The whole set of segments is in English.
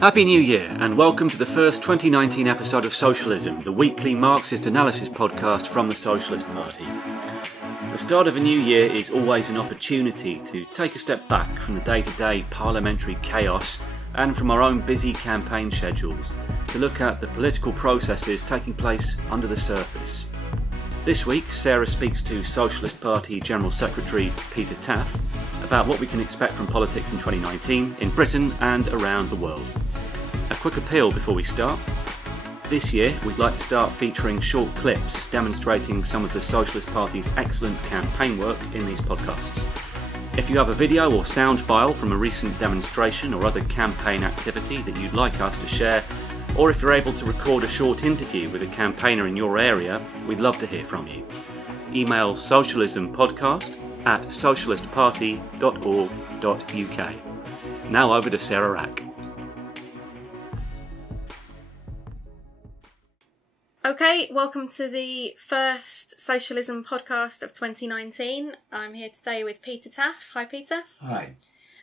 Happy New Year and welcome to the first 2019 episode of Socialism, the weekly Marxist analysis podcast from the Socialist Party. The start of a new year is always an opportunity to take a step back from the day-to-day parliamentary chaos and from our own busy campaign schedules to look at the political processes taking place under the surface. This week, Sarah speaks to Socialist Party General Secretary Peter Taaffe about what we can expect from politics in 2019 in Britain and around the world. A quick appeal before we start. This year, we'd like to start featuring short clips demonstrating some of the Socialist Party's excellent campaign work in these podcasts. If you have a video or sound file from a recent demonstration or other campaign activity that you'd like us to share, or if you're able to record a short interview with a campaigner in your area, we'd love to hear from you. Email socialismpodcast@socialistparty.org.uk. Now over to Sarah Rack. Okay, welcome to the first Socialism podcast of 2019. I'm here today with Peter Taaffe. Hi, Peter. Hi.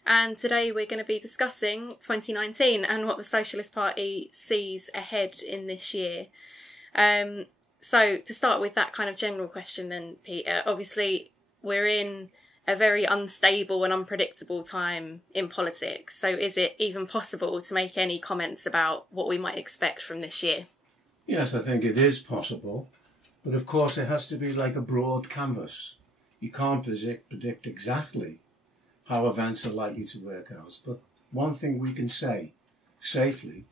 And today we're going to be discussing 2019 and what the Socialist Party sees ahead in this year. So to start with that kind of general question then, Peter, obviously we're in a very unstable and unpredictable time in politics. So is it even possible to make any comments about what we might expect from this year? Yes, I think it is possible, but of course it has to be like a broad canvas. You can't predict exactly how events are likely to work out, but one thing we can say safely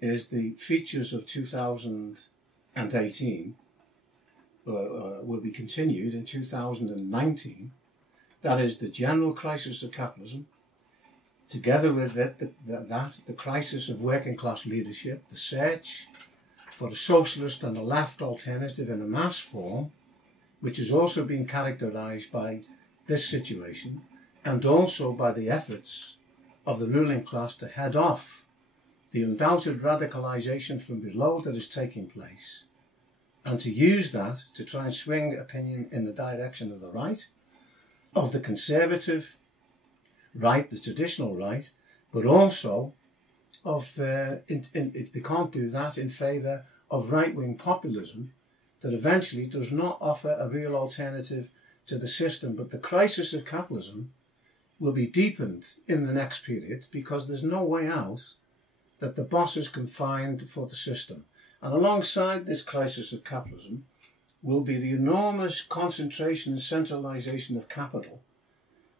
is the features of 2018 will be continued in 2019. That is the general crisis of capitalism, together with it, the crisis of working class leadership, the search for a socialist and a left alternative in a mass form, which has also been characterised by this situation and also by the efforts of the ruling class to head off the undoubted radicalisation from below that is taking place and to use that to try and swing opinion in the direction of the right, of the conservative right, the traditional right, but also of, if they can't do that, in favour of right-wing populism that eventually does not offer a real alternative to the system. But the crisis of capitalism will be deepened in the next period because there's no way out that the bosses can find for the system. And alongside this crisis of capitalism will be the enormous concentration and centralisation of capital,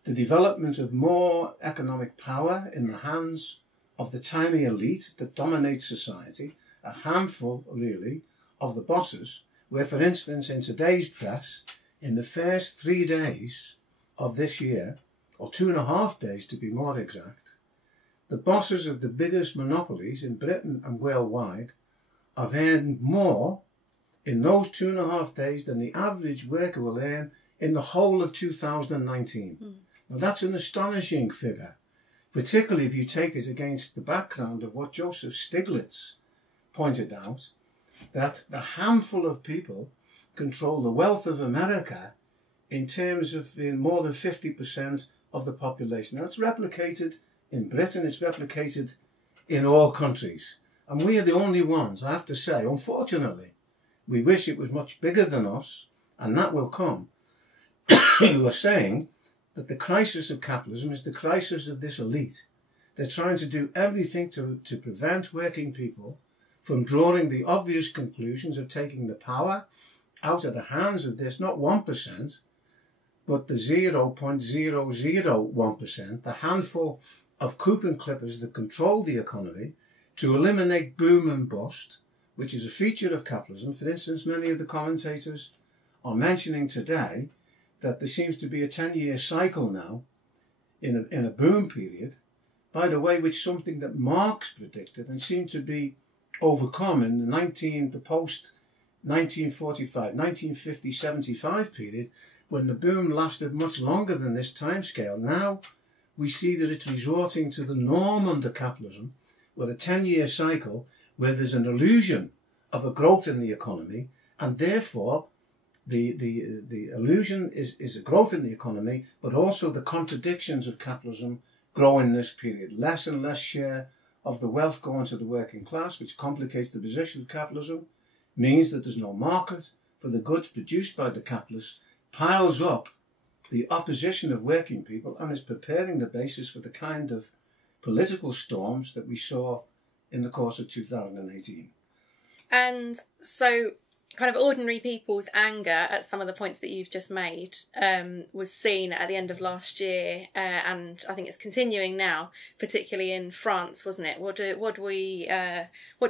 the development of more economic power in the hands of the tiny elite that dominates society, a handful really of the bosses, where for instance in today's press, in the first 3 days of this year, or 2.5 days to be more exact, the bosses of the biggest monopolies in Britain and worldwide have earned more in those 2.5 days than the average worker will earn in the whole of 2019. Now that's an astonishing figure, particularly if you take it against the background of what Joseph Stiglitz pointed out, that the handful of people control the wealth of America in terms of more than 50% of the population. That's replicated in Britain, it's replicated in all countries. And we are the only ones, I have to say, unfortunately, we wish it was much bigger than us, and that will come, who are saying that the crisis of capitalism is the crisis of this elite. They're trying to do everything to prevent working people from drawing the obvious conclusions of taking the power out of the hands of this, not 1%, but the 0.001%, the handful of coupon clippers that control the economy, to eliminate boom and bust, which is a feature of capitalism. For instance, many of the commentators are mentioning today that there seems to be a 10-year cycle now in a boom period, by the way, which is something that Marx predicted and seemed to be overcome in the post-1945, 1950-75 period, when the boom lasted much longer than this timescale. Now we see that it's resorting to the norm under capitalism, with a 10-year cycle where there's an illusion of a growth in the economy, and therefore the illusion is a growth in the economy, but also the contradictions of capitalism grow in this period. Less and less share of the wealth going to the working class, which complicates the position of capitalism, means that there's no market for the goods produced by the capitalists, piles up the opposition of working people, and is preparing the basis for the kind of political storms that we saw in the course of 2018. And so kind of ordinary people's anger at some of the points that you've just made was seen at the end of last year, and I think it's continuing now, particularly in France, wasn't it? What do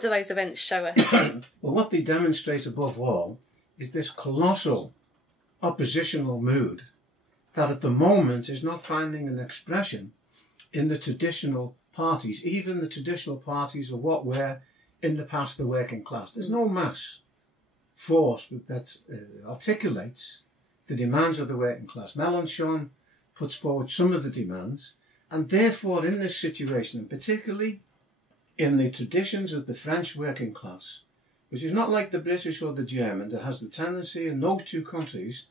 those events show us? Well, what they demonstrate above all is this colossal oppositional mood that at the moment is not finding an expression in the traditional parties, even the traditional parties of what were in the past the working class. There's no mass force that articulates the demands of the working class. Mélenchon puts forward some of the demands, and therefore in this situation, and particularly in the traditions of the French working class, which is not like the British or the German, that has the tendency in those two countries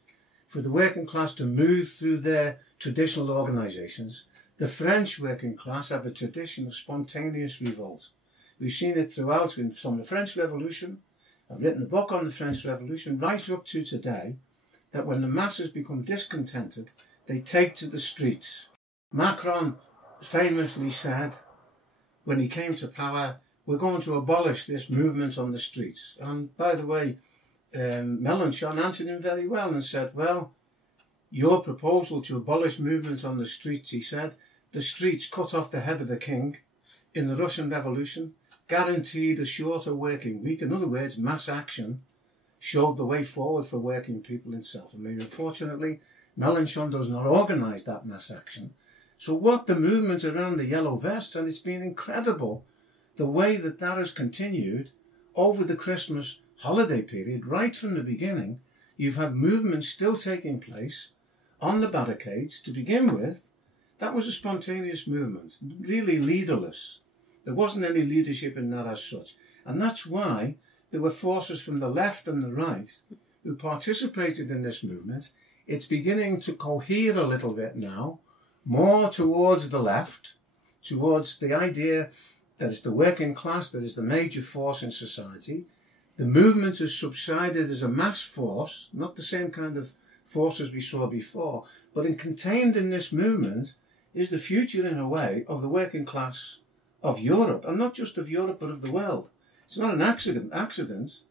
for the working class to move through their traditional organisations, the French working class have a tradition of spontaneous revolt. We've seen it throughout from the French Revolution. I've written a book on the French Revolution right up to today, that when the masses become discontented, they take to the streets. Macron famously said, when he came to power, we're going to abolish this movement on the streets. And by the way, Mélenchon answered him very well and said, well, your proposal to abolish movements on the streets, he said, the streets cut off the head of a king in the Russian Revolution, guaranteed a shorter working week. In other words, mass action showed the way forward for working people itself. I mean, unfortunately, Mélenchon does not organise that mass action. So what the movement around the yellow vests, and it's been incredible the way that that has continued over the Christmas holiday period, right from the beginning. You've had movements still taking place on the barricades. To begin with, that was a spontaneous movement, really leaderless. There wasn't any leadership in that as such. And that's why there were forces from the left and the right who participated in this movement. It's beginning to cohere a little bit now, more towards the left, towards the idea that it's the working class that is the major force in society. The movement has subsided as a mass force, not the same kind of force as we saw before, but contained in this movement is the future, in a way, of the working class of Europe, and not just of Europe, but of the world. It's not an accident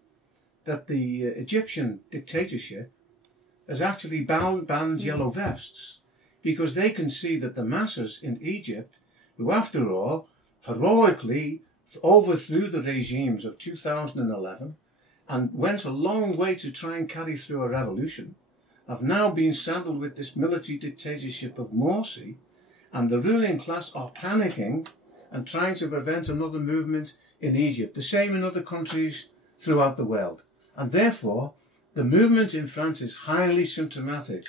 that the Egyptian dictatorship has actually banned yellow vests, because they can see that the masses in Egypt, who after all heroically overthrew the regimes of 2011 and went a long way to try and carry through a revolution, have now been saddled with this military dictatorship of Morsi, and the ruling class are panicking and trying to prevent another movement in Egypt. The same in other countries throughout the world. And therefore, the movement in France is highly symptomatic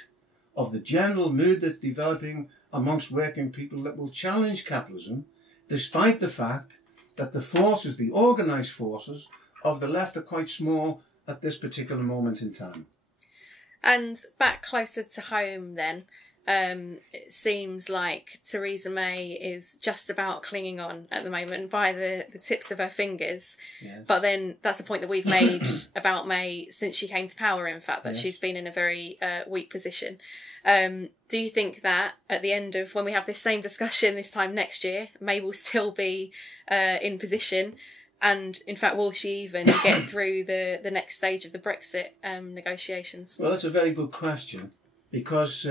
of the general mood that's developing amongst working people that will challenge capitalism, despite the fact that the forces, the organised forces of the left, are quite small at this particular moment in time. And back closer to home then, it seems like Theresa May is just about clinging on at the moment by the tips of her fingers. Yes. But then that's a point that we've made about May since she came to power, in fact, that she's been in a very weak position. Do you think that at the end of, when we have this same discussion this time next year, May will still be in position? And in fact, will she even get through the next stage of the Brexit negotiations? Well, that's a very good question, because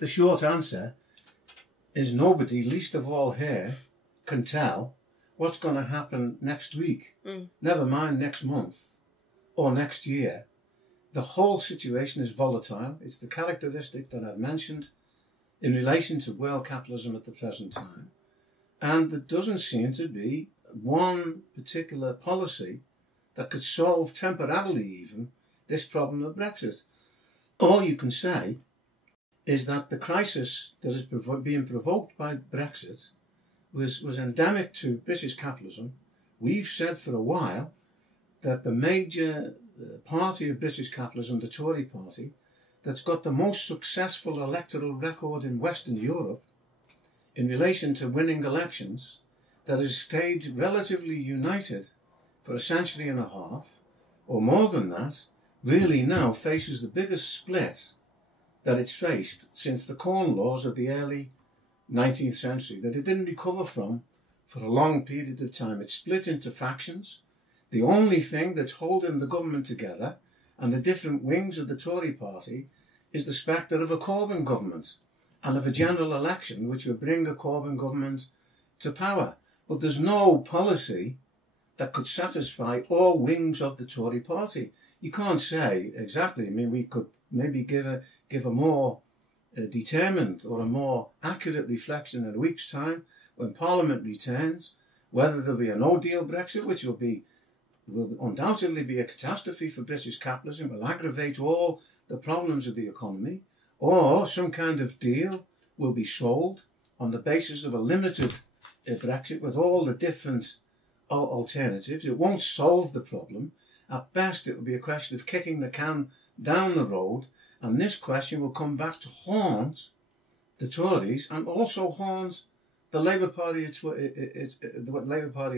the short answer is nobody, least of all here, can tell what's going to happen next week, never mind next month or next year. The whole situation is volatile. It's the characteristic that I've mentioned in relation to world capitalism at the present time. And there doesn't seem to be one particular policy that could solve temporarily even this problem of Brexit. All you can say is that the crisis that is being provoked by Brexit was endemic to British capitalism. We've said for a while that the major party of British capitalism, the Tory party, that's got the most successful electoral record in Western Europe, in relation to winning elections that has stayed relatively united for a century and a half, or more than that, really now faces the biggest split that it's faced since the Corn Laws of the early 19th century, that it didn't recover from for a long period of time. It's split into factions. The only thing that's holding the government together and the different wings of the Tory party is the spectre of a Corbyn government and of a general election which would bring a Corbyn government to power. But there's no policy that could satisfy all wings of the Tory party. You can't say exactly. I mean, we could maybe give a more determined or a more accurate reflection in a week's time when Parliament returns, whether there'll be a no-deal Brexit, which will undoubtedly be a catastrophe for British capitalism, will aggravate all the problems of the economy, or some kind of deal will be sold on the basis of a limited Brexit with all the different alternatives. It won't solve the problem. At best, it will be a question of kicking the can down the road, and this question will come back to haunt the Tories and also haunt the Labour Party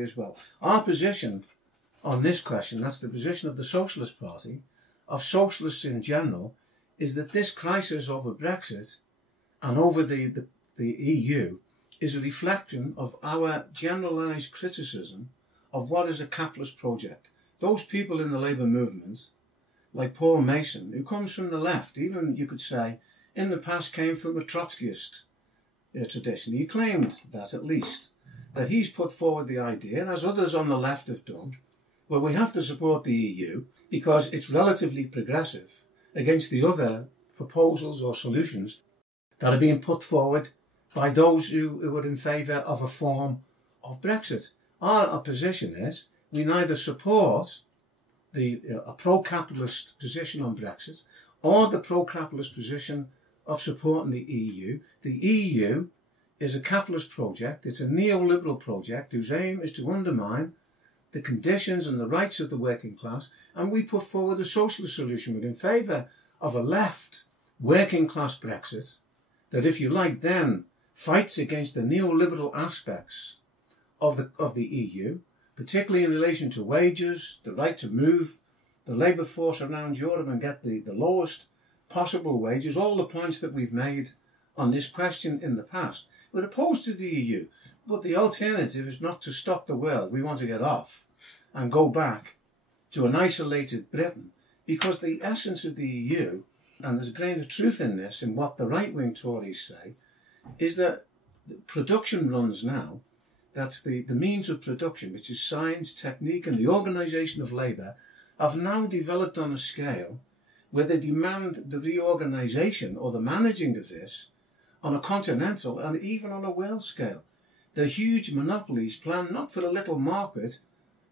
as well. Our position on this question, that's the position of the Socialist Party, of socialists in general, is that this crisis over Brexit and over the EU is a reflection of our generalised criticism of what is a capitalist project. Those people in the Labour movement, like Paul Mason, who comes from the left, even you could say, in the past came from a Trotskyist tradition. He claimed that, at least, that he's put forward the idea, and as others on the left have done, well, we have to support the EU because it's relatively progressive against the other proposals or solutions that are being put forward by those who are in favour of a form of Brexit. Our position is we neither support a pro-capitalist position on Brexit or the pro-capitalist position of supporting the EU. The EU is a capitalist project. It's a neoliberal project whose aim is to undermine the conditions and the rights of the working class, and we put forward a socialist solution. We're in favour of a left working class Brexit that, if you like, then fights against the neoliberal aspects of the EU, particularly in relation to wages, the right to move the labour force around Europe and get the lowest possible wages, all the points that we've made on this question in the past. We're opposed to the EU, but the alternative is not to stop the world. We want to get off and go back to an isolated Britain, because the essence of the EU, and there's a grain of truth in this, in what the right-wing Tories say, is that production runs now, that's the means of production, which is science, technique and the organisation of labour, have now developed on a scale where they demand the reorganisation or the managing of this on a continental and even on a world scale. The huge monopolies plan not for a little market,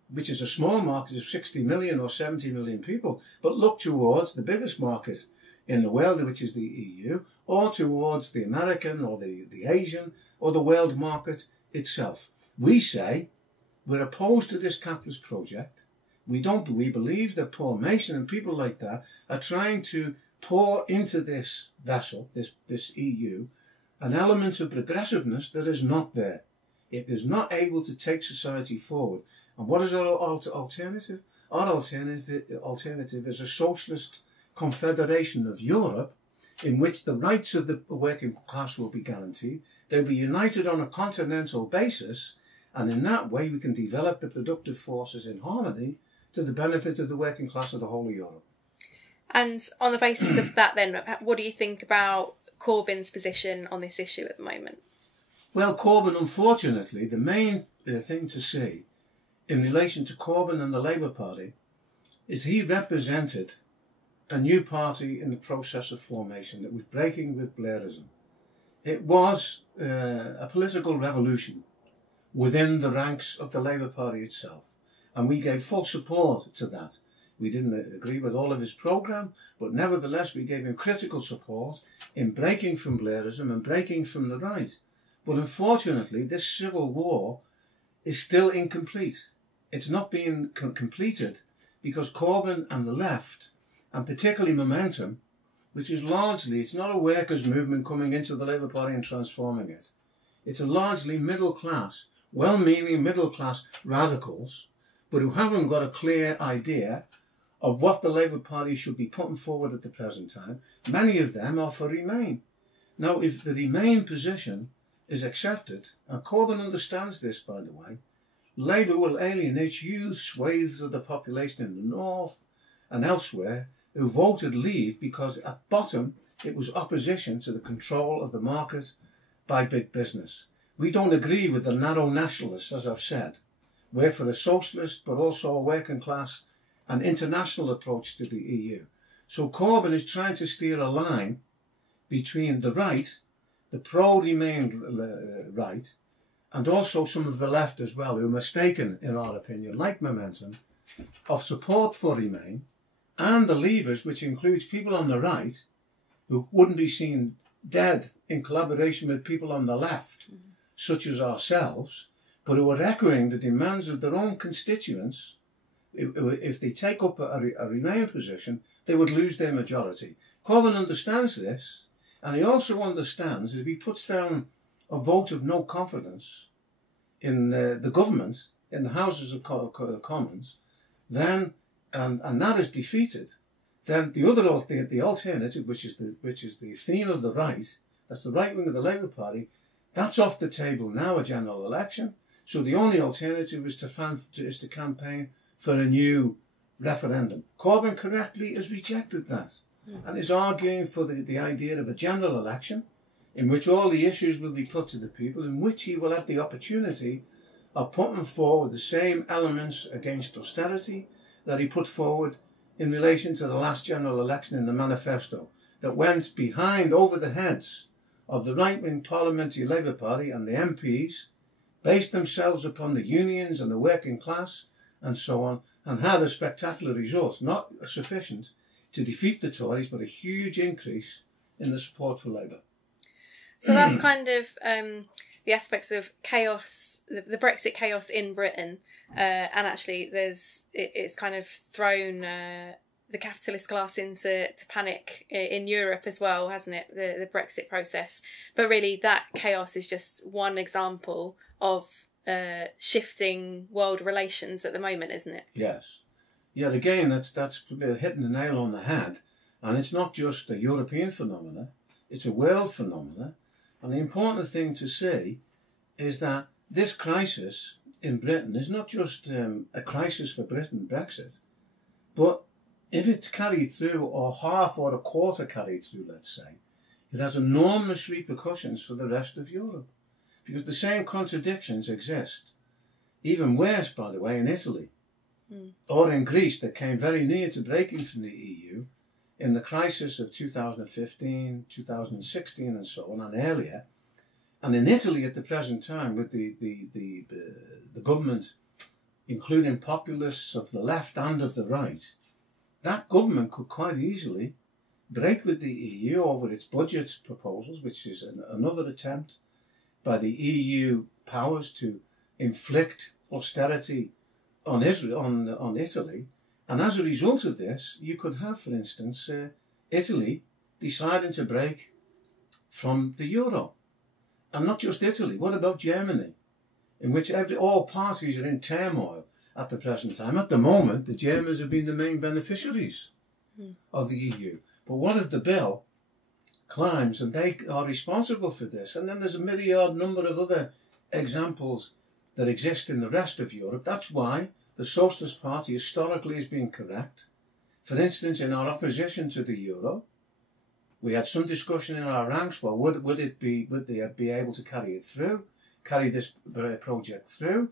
which is a small market of 60 million or 70 million people, but look towards the biggest market in the world, which is the EU, or towards the American or the Asian or the world market itself. We say we're opposed to this capitalist project. We believe that Paul Mason and people like that are trying to pour into this vessel, this EU, an element of progressiveness that is not there. It is not able to take society forward. And what is our alternative? Our alternative is a socialist confederation of Europe in which the rights of the working class will be guaranteed. They'll be united on a continental basis, and in that way we can develop the productive forces in harmony to the benefit of the working class of the whole of Europe. And on the basis of that then, what do you think about Corbyn's position on this issue at the moment? Well, Corbyn, unfortunately, the main thing to see in relation to Corbyn and the Labour Party is he represented a new party in the process of formation that was breaking with Blairism. It was a political revolution within the ranks of the Labour Party itself, and we gave full support to that. We didn't agree with all of his programme, but nevertheless we gave him critical support in breaking from Blairism and breaking from the right. But unfortunately, this civil war is still incomplete. It's not being completed because Corbyn and the left, and particularly Momentum, which is largely, it's not a workers' movement coming into the Labour Party and transforming it. It's a largely middle class, well-meaning middle class radicals, but who haven't got a clear idea of what the Labour Party should be putting forward at the present time. Many of them are for Remain. Now, if the Remain position is accepted, and Corbyn understands this, by the way, Labour will alienate huge swathes of the population in the north and elsewhere who voted Leave because at bottom it was opposition to the control of the market by big business. We don't agree with the narrow nationalists, as I've said. We're for a socialist but also a working class and international approach to the EU. So Corbyn is trying to steer a line between the right, the pro-Remain right, and also some of the left as well, who are mistaken, in our opinion, like Momentum, of support for Remain, and the Leavers, which includes people on the right who wouldn't be seen dead in collaboration with people on the left, such as ourselves, but who are echoing the demands of their own constituents. If they take up a Remain position, they would lose their majority. Corbyn understands this, and he also understands if he puts down a vote of no confidence in the government, in the Houses of Commons, then and that is defeated, then the alternative, which is the theme of the right, that's the right wing of the Labour Party, that's off the table now, a general election. So the only alternative is to campaign for a new referendum. Corbyn correctly has rejected that and is arguing for the idea of a general election in which all the issues will be put to the people, in which he will have the opportunity of putting forward the same elements against austerity that he put forward in relation to the last general election in the manifesto, that went behind over the heads of the right-wing parliamentary Labour Party and the MPs, based themselves upon the unions and the working class and so on, and had a spectacular result, not sufficient to defeat the Tories, but a huge increase in the support for Labour. So that's kind of the aspects of chaos, the Brexit chaos in Britain, and actually it's kind of thrown the capitalist class into panic in Europe as well, hasn't it? The Brexit process, but really that chaos is just one example of shifting world relations at the moment, isn't it? Yes. Yeah, again, that's hitting the nail on the head. And it's not just a European phenomena, it's a world phenomena. And the important thing to say is that this crisis in Britain is not just a crisis for Britain, Brexit, but if it's carried through, or half or a quarter carried through, let's say, it has enormous repercussions for the rest of Europe. Because the same contradictions exist, even worse, by the way, in Italy or in Greece, that came very near to breaking from the EU in the crisis of 2015, 2016 and so on, and earlier. And in Italy at the present time, with the government, including populists of the left and of the right, that government could quite easily break with the EU over its budget proposals, which is another attempt by the EU powers to inflict austerity on Italy. And as a result of this, you could have, for instance, Italy deciding to break from the euro. And not just Italy. What about Germany, in which all parties are in turmoil at the present time? At the moment, the Germans have been the main beneficiaries of the EU. But what if the bill climbs and they are responsible for this? And then there's a myriad number of other examples that exist in the rest of Europe. That's why the Socialist Party historically has been correct. For instance, in our opposition to the euro, we had some discussion in our ranks. Well, would they be able to carry this project through?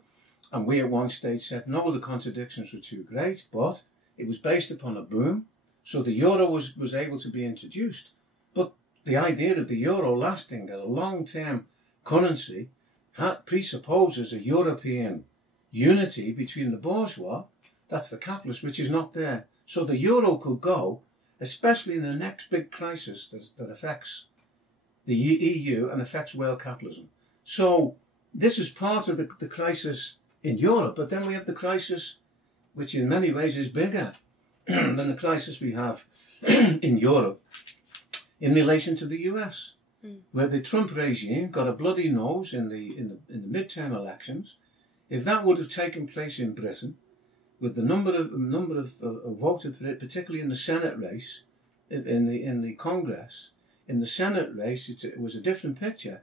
And we at one stage said no, the contradictions were too great, but it was based upon a boom, so the euro was able to be introduced. But the idea of the euro lasting as a long-term currency presupposes a European unity between the bourgeois, that's the capitalists, which is not there. So the euro could go, especially in the next big crisis that affects the EU and affects world capitalism. So this is part of the crisis in Europe, but then we have the crisis, which in many ways is bigger than the crisis we have in Europe in relation to the US. where the Trump regime got a bloody nose in the midterm elections. If that would have taken place in Britain, with the number of voted for it, particularly in the Senate race, in the Congress, in the Senate race, it was a different picture.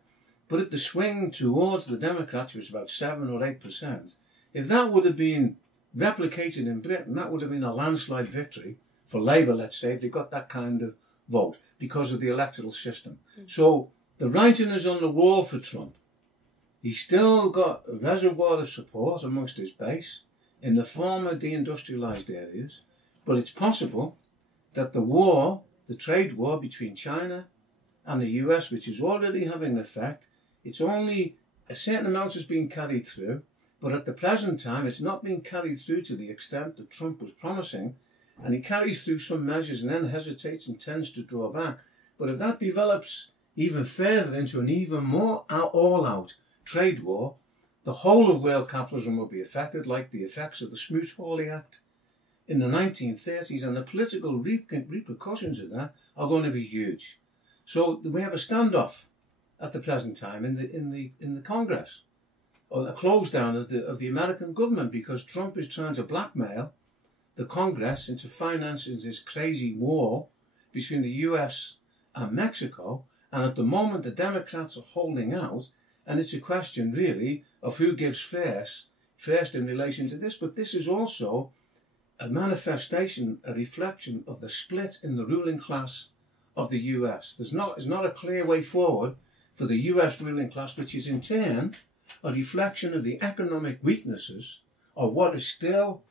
But if the swing towards the Democrats was about 7 or 8%, if that would have been replicated in Britain, that would have been a landslide victory for Labour, let's say, if they got that kind of vote because of the electoral system. So the writing is on the wall for Trump. He's still got a reservoir of support amongst his base in the former deindustrialized areas, but it's possible that the trade war between China and the US, which is already having an effect, it's only a certain amount is being carried through, but at the present time it's not being carried through to the extent that Trump was promising, and he carries through some measures and then hesitates and tends to draw back. But if that develops even further into an even more all-out trade war, the whole of world capitalism will be affected, like the effects of the Smoot-Hawley Act in the 1930s, and the political repercussions of that are going to be huge. So we have a standoff at the present time in the Congress, or a close down of the American government, because Trump is trying to blackmail the Congress into financing this crazy war between the US and Mexico. And at the moment, the Democrats are holding out, and it's a question really of who gives first in relation to this. But this is also a manifestation, a reflection of the split in the ruling class of the US. There's not a clear way forward for the US ruling class, which is in turn a reflection of the economic weaknesses of what is still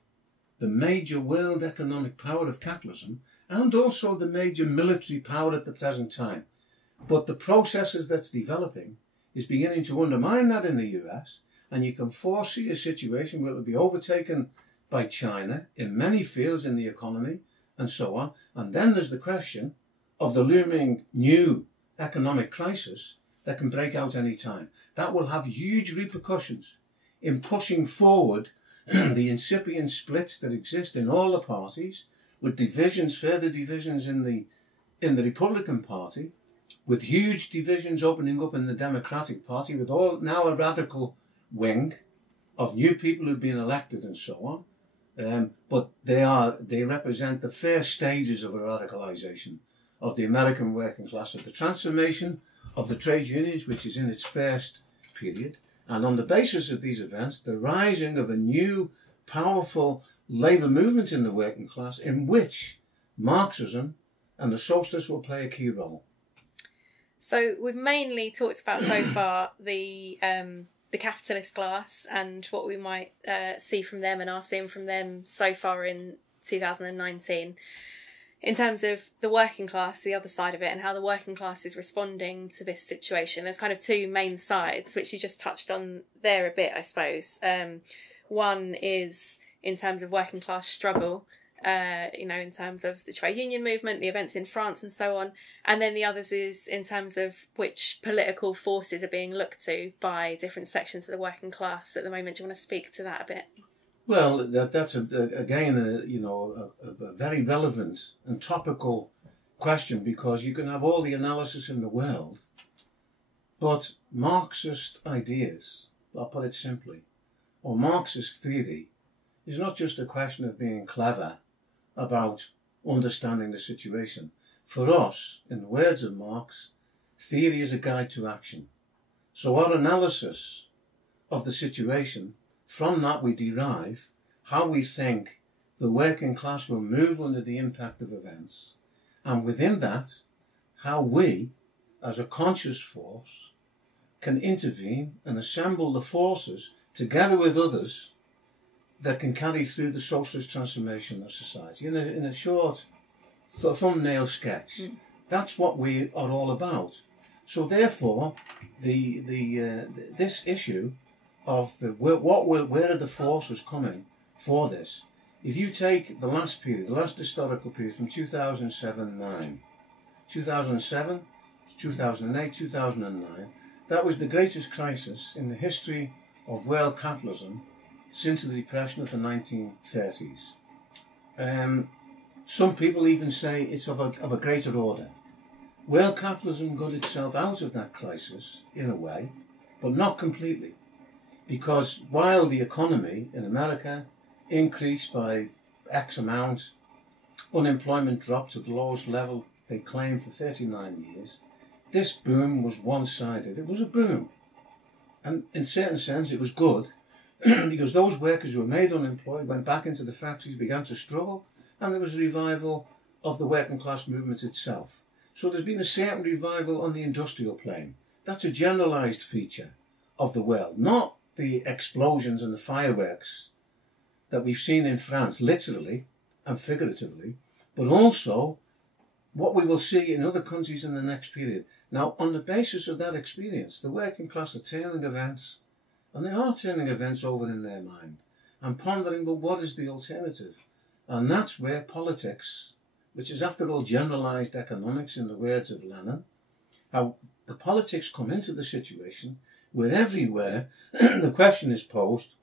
the major world economic power of capitalism, and also the major military power at the present time. But the processes that's developing is beginning to undermine that in the US, and you can foresee a situation where it will be overtaken by China in many fields in the economy and so on. And then there's the question of the looming new economic crisis that can break out any time. That will have huge repercussions in pushing forward the incipient splits that exist in all the parties, with divisions, further divisions in the Republican Party, with huge divisions opening up in the Democratic Party, with all now a radical wing of new people who've been elected and so on. But they represent the first stages of a radicalization of the American working class, of the transformation of the trade unions, which is in its first period. And on the basis of these events, the rising of a new, powerful labour movement in the working class, in which Marxism and the socialists will play a key role. So we've mainly talked about so far the capitalist class and what we might see from them and are seeing from them so far in 2019. In terms of the working class, the other side of it, and how the working class is responding to this situation, there's kind of two main sides, which you just touched on there a bit, I suppose. One is in terms of working class struggle, in terms of the trade union movement, the events in France and so on. And then the others is in terms of which political forces are being looked to by different sections of the working class at the moment. Do you want to speak to that a bit? Well, that's a very relevant and topical question, because you can have all the analysis in the world, but Marxist ideas, I'll put it simply, or Marxist theory, is not just a question of being clever about understanding the situation. For us, in the words of Marx, theory is a guide to action. So our analysis of the situation, from that we derive how we think the working class will move under the impact of events, and within that, how we, as a conscious force, can intervene and assemble the forces together with others that can carry through the socialist transformation of society. In a short thumbnail sketch, that's what we are all about. So therefore, this issue of where are the forces coming for this? If you take the last period, the last historical period from 2007 to 2008, 2009, that was the greatest crisis in the history of world capitalism since the depression of the 1930s. Some people even say it's of a greater order. World capitalism got itself out of that crisis in a way, but not completely. Because while the economy in America increased by X amount, unemployment dropped to the lowest level they claimed for 39 years, this boom was one-sided. It was a boom. And in a certain sense, it was good, because those workers who were made unemployed went back into the factories, began to struggle, and there was a revival of the working class movement itself. So there's been a certain revival on the industrial plane. That's a generalised feature of the world, not the explosions and the fireworks that we've seen in France, literally and figuratively, but also what we will see in other countries in the next period. Now, on the basis of that experience, the working class are turning events, and they are turning events over in their mind, and pondering, well, what is the alternative? And that's where politics, which is after all generalised economics in the words of Lenin, how the politics come into the situation where everywhere the question is posed,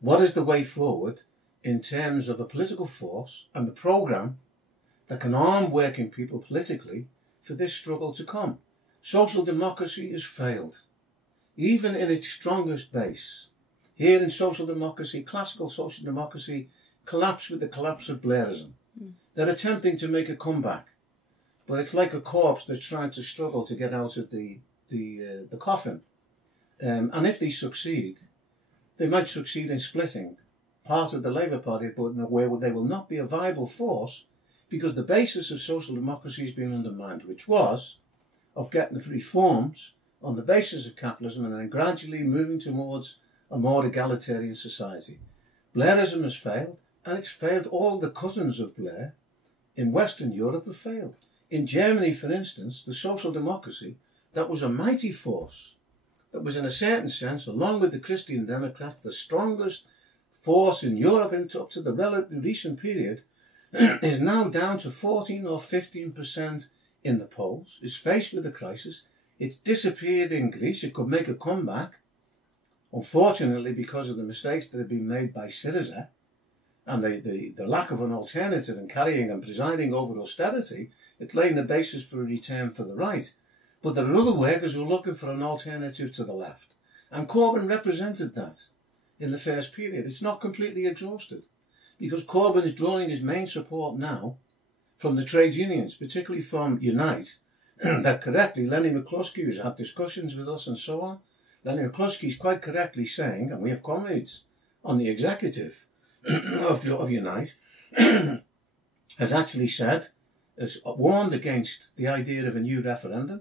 what is the way forward in terms of a political force and the programme that can arm working people politically for this struggle to come? Social democracy has failed, even in its strongest base. Here in social democracy, classical social democracy, collapsed with the collapse of Blairism. They're attempting to make a comeback, but it's like a corpse that's trying to struggle to get out of the coffin. And if they succeed, they might succeed in splitting part of the Labour Party, but in a way where they will not be a viable force, because the basis of social democracy has been undermined, which was of getting the reforms on the basis of capitalism and then gradually moving towards a more egalitarian society. Blairism has failed, and it's failed. All the cousins of Blair in Western Europe have failed. In Germany, for instance, the social democracy, that was a mighty force, that was in a certain sense, along with the Christian Democrats, the strongest force in Europe up to the relatively recent period, is now down to 14 or 15% in the polls, is faced with a crisis. It's disappeared in Greece. It could make a comeback, unfortunately, because of the mistakes that have been made by Syriza and the lack of an alternative in carrying and presiding over austerity. It's laying the basis for a return for the right. But there are other workers who are looking for an alternative to the left. And Corbyn represented that in the first period. It's not completely exhausted, because Corbyn is drawing his main support now from the trade unions, particularly from Unite, that correctly, Lenny McCluskey, who's had discussions with us and so on, Lenny McCluskey is quite correctly saying, and we have comrades on the executive of Unite, has actually said, has warned against the idea of a new referendum,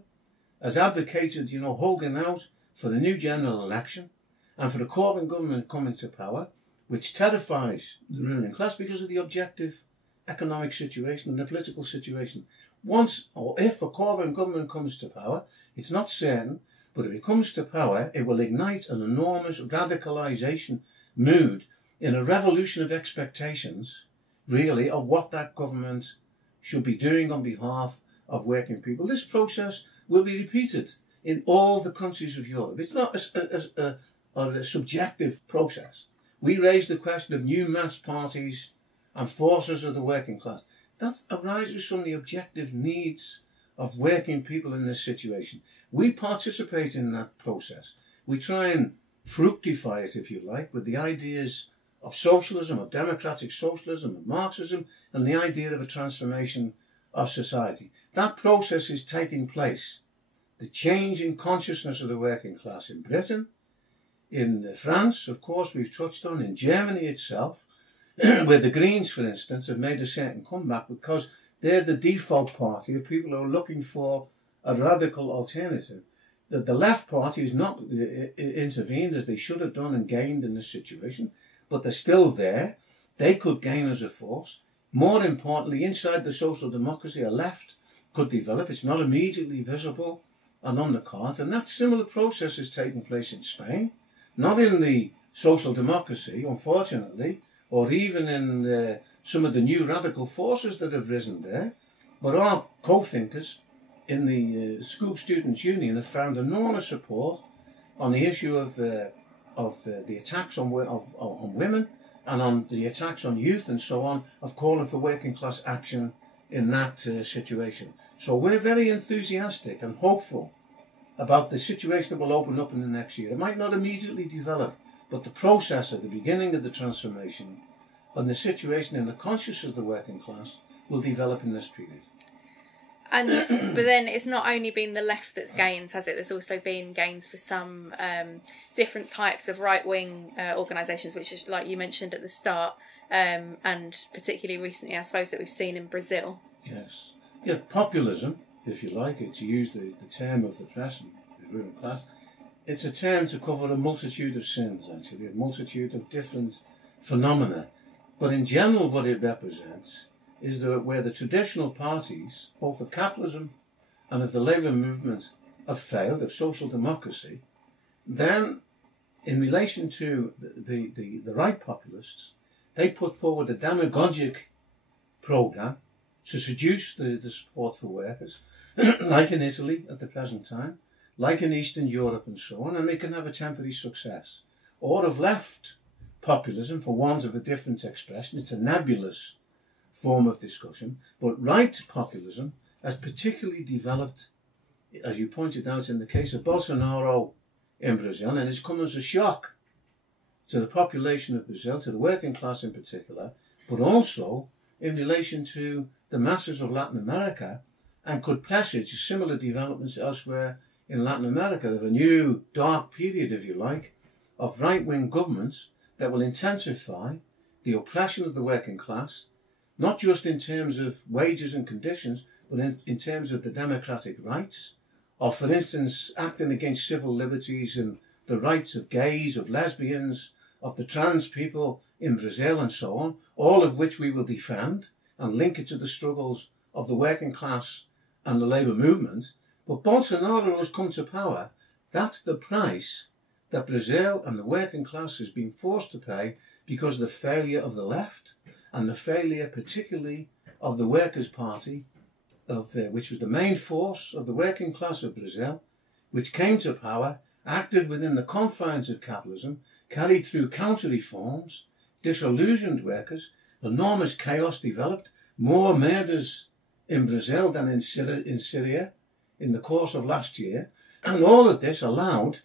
has advocated, holding out for a new general election and for the Corbyn government coming to power, which terrifies the ruling class because of the objective economic situation and the political situation. Once or if a Corbyn government comes to power, it's not certain, but if it comes to power, it will ignite an enormous radicalisation mood in a revolution of expectations, really, of what that government should be doing on behalf of working people. This process will be repeated in all the countries of Europe. It's not a subjective process. We raise the question of new mass parties and forces of the working class. That arises from the objective needs of working people in this situation. We participate in that process. We try and fructify it, if you like, with the ideas of socialism, of democratic socialism, of Marxism, and the idea of a transformation of society. That process is taking place. The change in consciousness of the working class in Britain, in France, of course, we've touched on, in Germany itself, where the Greens, for instance, have made a certain comeback because they're the default party of people who are looking for a radical alternative. That the left party has not intervened as they should have done and gained in this situation, but they're still there. They could gain as a force. More importantly, inside the social democracy, a left could develop. It's not immediately visible and on the cards. And that similar process is taking place in Spain, not in the social democracy, unfortunately, or even in some of the new radical forces that have risen there, but our co-thinkers in the School Students' Union have found enormous support on the issue of the attacks on women and on the attacks on youth and so on, of calling for working class action in that situation. So we're very enthusiastic and hopeful about the situation that will open up in the next year. It might not immediately develop, but the process at the beginning of the transformation and the situation in the consciousness of the working class will develop in this period. And but then it's not only been the left that's gained, has it? There's also been gains for some different types of right-wing organisations, which is, like you mentioned at the start, and particularly recently, I suppose, that we've seen in Brazil. Yes. Yeah, populism, if you like it, to use the term of the press, the ruling class, it's a term to cover a multitude of sins, actually, a multitude of different phenomena. But in general, what it represents is that where the traditional parties, both of capitalism and of the labour movement, have failed, of social democracy, then in relation to the right populists, they put forward a demagogic programme to seduce the support for workers, like in Italy at the present time, like in Eastern Europe and so on, and they can have a temporary success. Or of left populism, for want of a different expression, it's a nebulous form of discussion, but right populism has particularly developed, as you pointed out in the case of Bolsonaro in Brazil, and it's come as a shock to the population of Brazil, to the working class in particular, but also in relation to the masses of Latin America, and could presage similar developments elsewhere in Latin America, of a new dark period, if you like, of right-wing governments that will intensify the oppression of the working class, not just in terms of wages and conditions, but in terms of the democratic rights, of, for instance, acting against civil liberties and the rights of gays, of lesbians, of the trans people in Brazil and so on, all of which we will defend and link it to the struggles of the working class and the labour movement. But Bolsonaro has come to power. That's the price that Brazil and the working class has been forced to pay because of the failure of the left, and the failure particularly of the Workers' Party, which was the main force of the working class of Brazil, which came to power, acted within the confines of capitalism, carried through counter-reforms, disillusioned workers, enormous chaos developed, more murders in Brazil than in Syria in the course of last year, and all of this allowed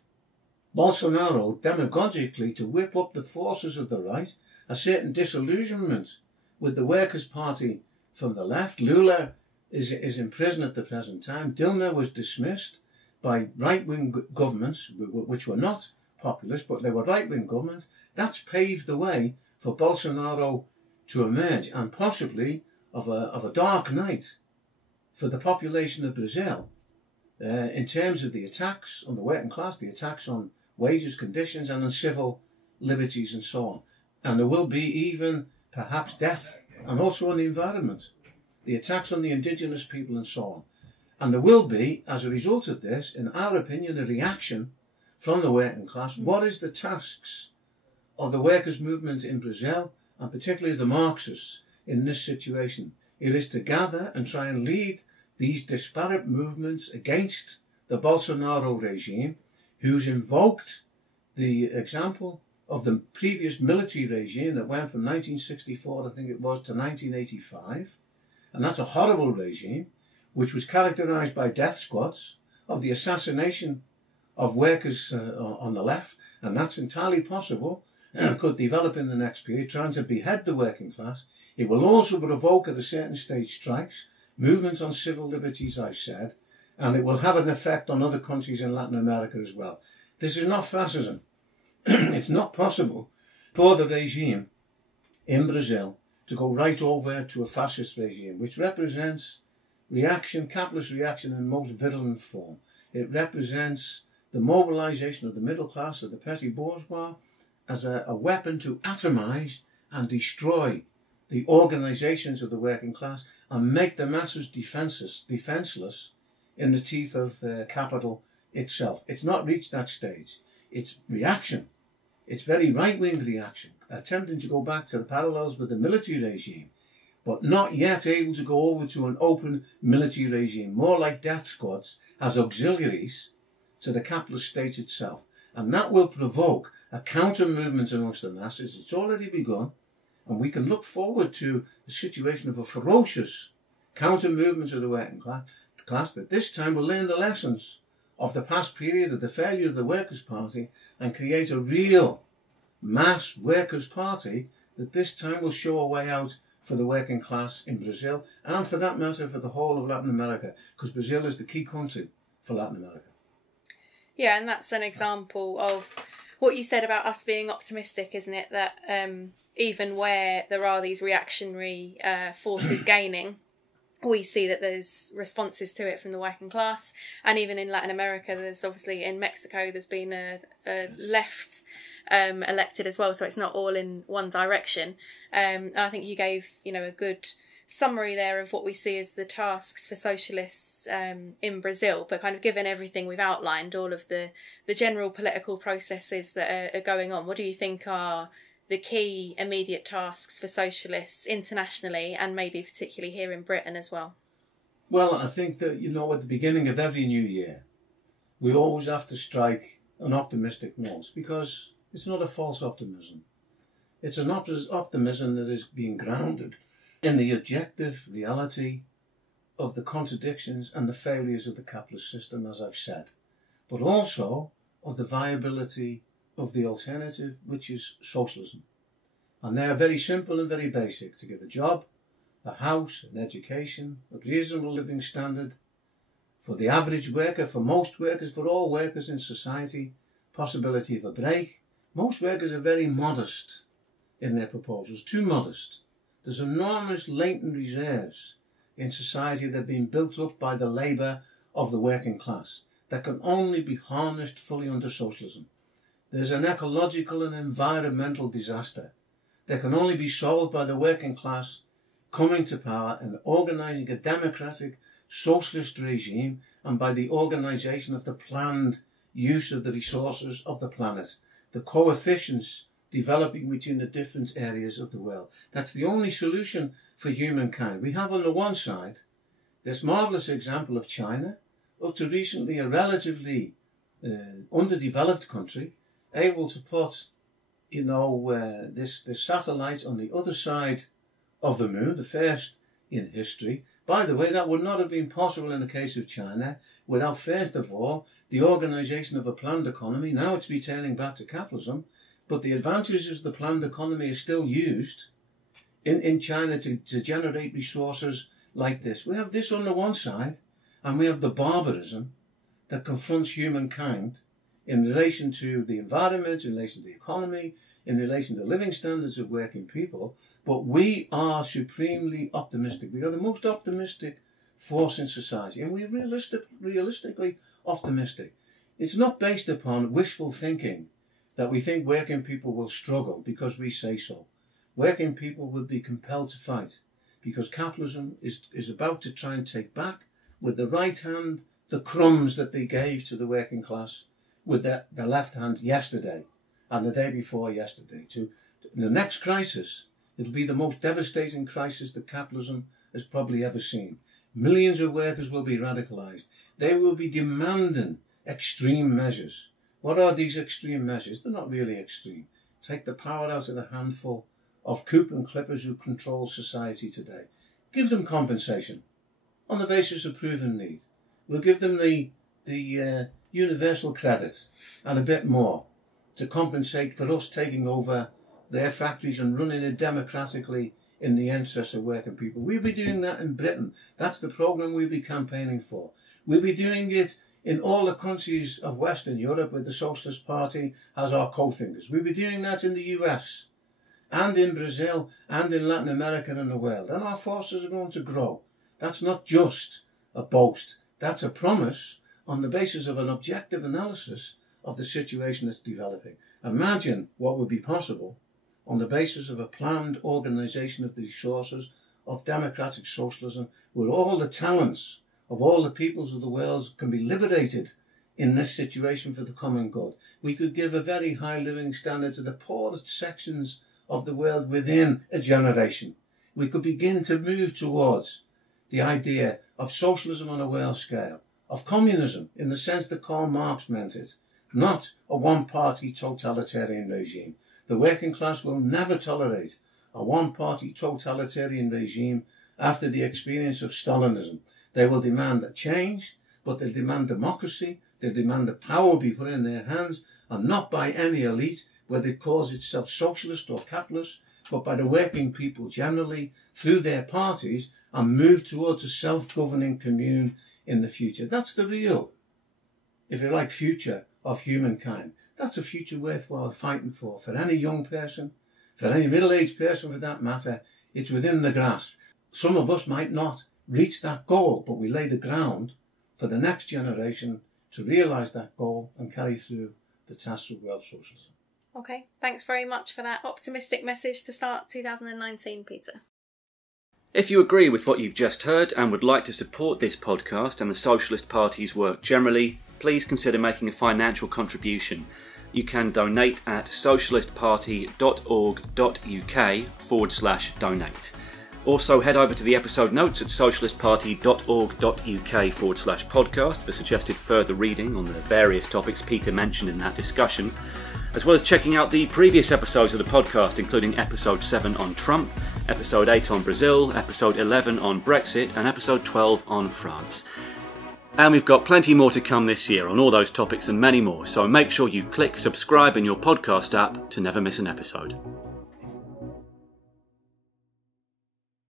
Bolsonaro demagogically to whip up the forces of the right, a certain disillusionment with the Workers' Party from the left. Lula is in prison at the present time. Dilma was dismissed by right-wing governments, which were not populist, but they were right-wing governments. That's paved the way for Bolsonaro to emerge, and possibly of a dark night for the population of Brazil in terms of the attacks on the working class, the attacks on wages, conditions, and on civil liberties and so on. And there will be even perhaps death, and also on the environment, the attacks on the indigenous people and so on. And there will be, as a result of this, in our opinion, a reaction from the working class. What is the tasks of the workers' movement in Brazil, and particularly the Marxists, in this situation? It is to gather and try and lead these disparate movements against the Bolsonaro regime, who's invoked the example of the previous military regime that went from 1964, I think it was, to 1985. And that's a horrible regime, which was characterised by death squads, of the assassination of workers on the left, and that's entirely possible, could develop in the next period, trying to behead the working class. It will also provoke at a certain stage strikes, movements on civil liberties, I've said, and it will have an effect on other countries in Latin America as well. This is not fascism. It's not possible for the regime in Brazil to go right over to a fascist regime, which represents reaction, capitalist reaction in the most virulent form. It represents the mobilisation of the middle class, of the petty bourgeois, as a weapon to atomise and destroy the organisations of the working class and make the masses defenceless in the teeth of capital itself. It's not reached that stage. It's reaction. It's very right-wing reaction, attempting to go back to the parallels with the military regime, but not yet able to go over to an open military regime, more like death squads as auxiliaries to the capitalist state itself. And that will provoke a counter-movement amongst the masses. It's already begun, and we can look forward to a situation of a ferocious counter-movements of the working class that this time will learn the lessons of the past period of the failure of the Workers' Party and create a real mass Workers' Party that this time will show a way out for the working class in Brazil, and for that matter for the whole of Latin America, because Brazil is the key country for Latin America. Yeah, and that's an example of what you said about us being optimistic, isn't it? That even where there are these reactionary forces gaining, we see that there's responses to it from the working class. And even in Latin America, there's obviously, in Mexico, there's been a left elected as well, so it's not all in one direction. And I think you gave, a good summary there of what we see as the tasks for socialists in Brazil, but kind of given everything we've outlined, all of the general political processes that are going on, what do you think are the key immediate tasks for socialists internationally and maybe particularly here in Britain as well? Well, I think that, at the beginning of every new year, we always have to strike an optimistic note, because it's not a false optimism. It's an optimism that is being grounded in the objective reality of the contradictions and the failures of the capitalist system, as I've said, but also of the viability of the alternative, which is socialism. And they are very simple and very basic: to give a job, a house, an education, a reasonable living standard for the average worker, for most workers, for all workers in society, possibility of a break. Most workers are very modest in their proposals, too modest. There's enormous latent reserves in society that have been built up by the labour of the working class that can only be harnessed fully under socialism. There's an ecological and environmental disaster that can only be solved by the working class coming to power and organising a democratic socialist regime, and by the organisation of the planned use of the resources of the planet, the coefficients developing between the different areas of the world. That's the only solution for humankind. We have on the one side this marvellous example of China, up to recently a relatively underdeveloped country, able to put this satellite on the other side of the moon, the first in history. By the way, that would not have been possible in the case of China without, first of all, the organisation of a planned economy. Now it's returning back to capitalism, but the advantages of the planned economy are still used in China to generate resources like this. We have this on the one side, and we have the barbarism that confronts humankind in relation to the environment, in relation to the economy, in relation to living standards of working people. But we are supremely optimistic. We are the most optimistic force in society, and we're realistically optimistic. It's not based upon wishful thinking that we think working people will struggle because we say so. Working people will be compelled to fight, because capitalism is about to try and take back with the right hand the crumbs that they gave to the working class with the left hand yesterday and the day before yesterday. To the next crisis, it'll be the most devastating crisis that capitalism has probably ever seen. Millions of workers will be radicalised. They will be demanding extreme measures. What are these extreme measures? They're not really extreme. Take the power out of the handful of coupon clippers who control society today. Give them compensation on the basis of proven need. We'll give them the universal credit and a bit more to compensate for us taking over their factories and running it democratically in the interests of working people. We'll be doing that in Britain. That's the programme we'll be campaigning for. We'll be doing it in all the countries of Western Europe where the Socialist Party has our co-thinkers. We'll be doing that in the US and in Brazil and in Latin America and the world. And our forces are going to grow. That's not just a boast. That's a promise on the basis of an objective analysis of the situation that's developing. Imagine what would be possible on the basis of a planned organisation of the resources of democratic socialism, where all the talents of all the peoples of the world can be liberated in this situation for the common good. We could give a very high living standard to the poorest sections of the world within a generation. We could begin to move towards the idea of socialism on a world scale, of communism in the sense that Karl Marx meant it, not a one-party totalitarian regime. The working class will never tolerate a one-party totalitarian regime after the experience of Stalinism. They will demand a change, but they'll demand democracy. They'll demand that power be put in their hands, and not by any elite, whether it calls itself socialist or capitalist, but by the working people generally, through their parties, and move towards a self-governing commune in the future. That's the real, if you like, future of humankind. That's a future worthwhile fighting for any young person, for any middle-aged person for that matter. It's within the grasp. Some of us might not reach that goal, but we lay the ground for the next generation to realise that goal and carry through the tasks of world socialism. Okay, thanks very much for that optimistic message to start 2019, Peter. If you agree with what you've just heard and would like to support this podcast and the Socialist Party's work generally, please consider making a financial contribution. You can donate at socialistparty.org.uk/donate. Also, head over to the episode notes at socialistparty.org.uk/podcast for suggested further reading on the various topics Peter mentioned in that discussion, as well as checking out the previous episodes of the podcast, including episode 7 on Trump, episode 8 on Brazil, episode 11 on Brexit, and episode 12 on France. And we've got plenty more to come this year on all those topics and many more, so make sure you click subscribe in your podcast app to never miss an episode.